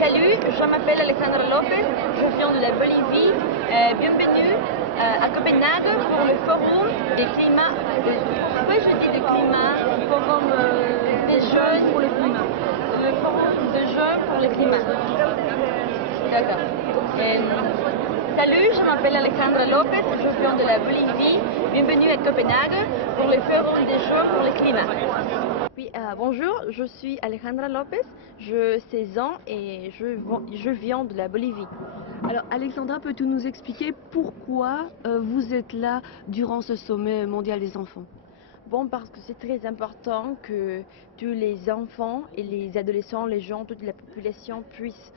Salut, je m'appelle Alejandra Lopez, je viens de la Bolivie. Bienvenue à Copenhague pour le forum des climats. Pourquoi je dis du climat? Forum des jeunes pour le climat. Le forum des jeunes pour le climat. D'accord. Salut, je m'appelle Alejandra Lopez, je viens de la Bolivie. Bienvenue à Copenhague pour le forum des jeunes pour le climat. Oui, bonjour, je suis Alejandra Lopez, j'ai 16 ans et je viens de la Bolivie. Alors Alexandra, peux-tu nous expliquer pourquoi vous êtes là durant ce sommet mondial des enfants? Bon, parce que c'est très important que tous les enfants et les adolescents, les gens, toute la population puissent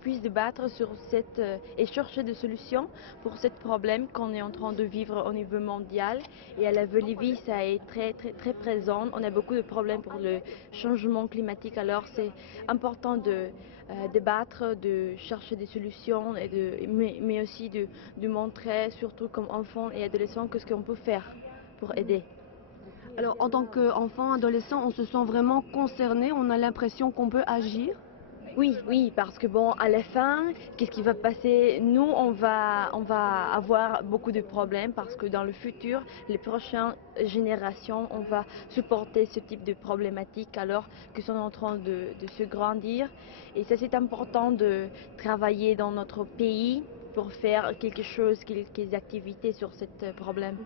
puissent débattre sur cette et chercher des solutions pour ce problème qu'on est en train de vivre au niveau mondial. Et à la Bolivie, ça est très présent. On a beaucoup de problèmes pour le changement climatique. Alors c'est important de débattre, de chercher des solutions, mais aussi de montrer, surtout comme enfants et adolescents, ce qu'on peut faire pour aider. Alors en tant qu'enfant, adolescent, on se sent vraiment concerné, on a l'impression qu'on peut agir? Oui, parce que bon, à la fin, qu'est-ce qui va passer? Nous, on va avoir beaucoup de problèmes parce que dans le futur, les prochaines générations, on va supporter ce type de problématiques alors qu'ils sont en train de se grandir. Et ça, c'est important de travailler dans notre pays pour faire quelque chose, quelques activités sur ce problème.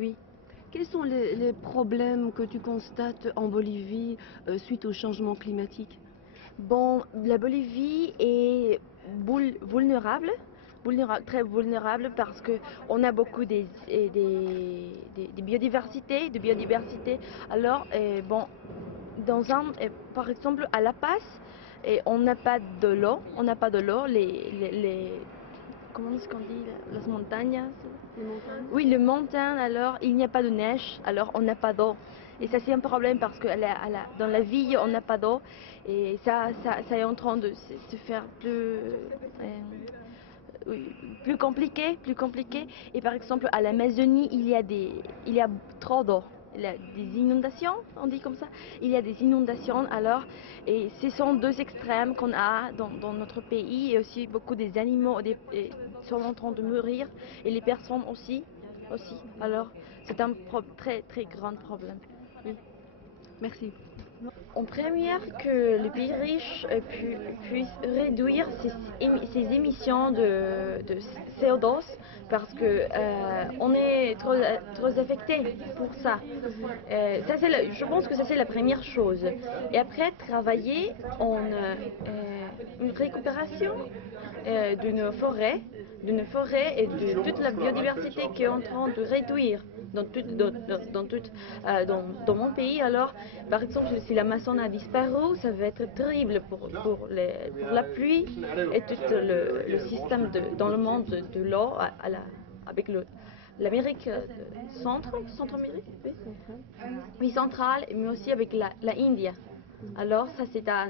Oui. Quels sont les problèmes que tu constates en Bolivie suite au changement climatique? Bon, la Bolivie est très vulnérable parce que on a beaucoup de biodiversité. Alors, bon, par exemple, à La Paz, on n'a pas de l'eau, comment est-ce qu'on dit, les montagnes? Les montagnes? Oui, les montagnes, alors il n'y a pas de neige, alors on n'a pas d'eau. Et ça c'est un problème parce que dans la ville on n'a pas d'eau et ça est en train de se faire plus compliqué. Et par exemple à l'Amazonie il y a trop d'eau. Il y a des inondations, on dit comme ça. Il y a des inondations alors, et ce sont deux extrêmes qu'on a dans notre pays et aussi beaucoup des animaux sont en train de mourir et les personnes aussi. Alors c'est un très grand problème. Oui. Merci. En première, que les pays riches puissent réduire ses émissions de CO2 parce que on est trop affecté pour ça. Je pense que ça c'est la première chose. Et après, travailler en une récupération d'une forêt et de toute la biodiversité qui est en train de réduire dans mon pays. Alors, par exemple, si l'Amazon a disparu, ça va être terrible pour la pluie et tout le système dans le monde de l'eau avec l'Amérique centre-Amérique, oui, centrale, mais aussi avec la Inde. Alors, ça c'est un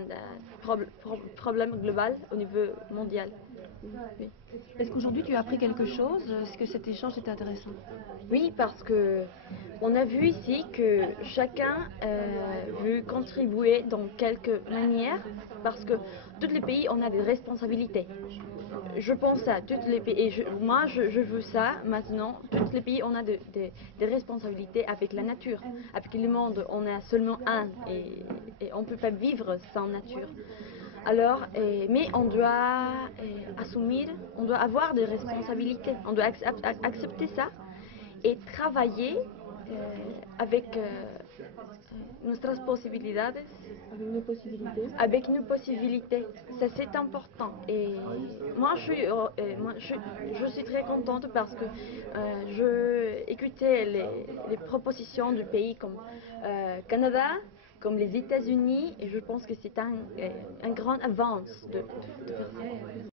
problème global au niveau mondial. Oui. Est-ce qu'aujourd'hui tu as appris quelque chose? Est-ce que cet échange était intéressant? Oui, parce que on a vu ici que chacun veut contribuer dans quelque manière, parce que tous les pays on a des responsabilités. Je pense à tous les pays, et je veux ça maintenant. Tous les pays on a des responsabilités avec la nature, avec le monde. On a seulement un et on ne peut pas vivre sans nature. Alors, mais on doit assumer, on doit avoir des responsabilités, on doit accepter ça et travailler avec nuestras possibilidades. Avec nos possibilités. Ça c'est important. Et moi je suis très contente parce que je écoutais les propositions du pays comme Canada, comme les États-Unis, et je pense que c'est un grand avance de faire ça.